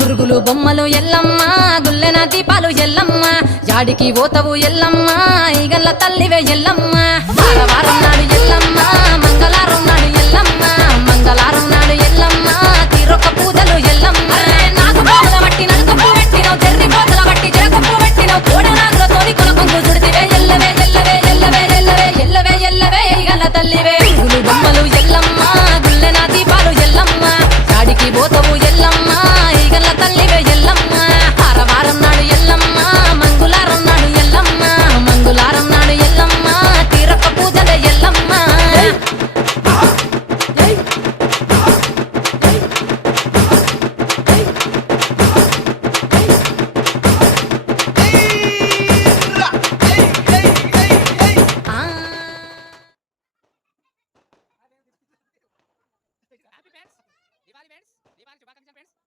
గురుగులు బొమ్మలు ఎల్లమ్మ గుల్లెన దీపాలు ఎల్లమ్మ యాడికి పోతవు ఎల్లమ్మ ఈగల్ల తల్లివే ఎల్లమ్మ వారం నాడు ఎల్లమ్మ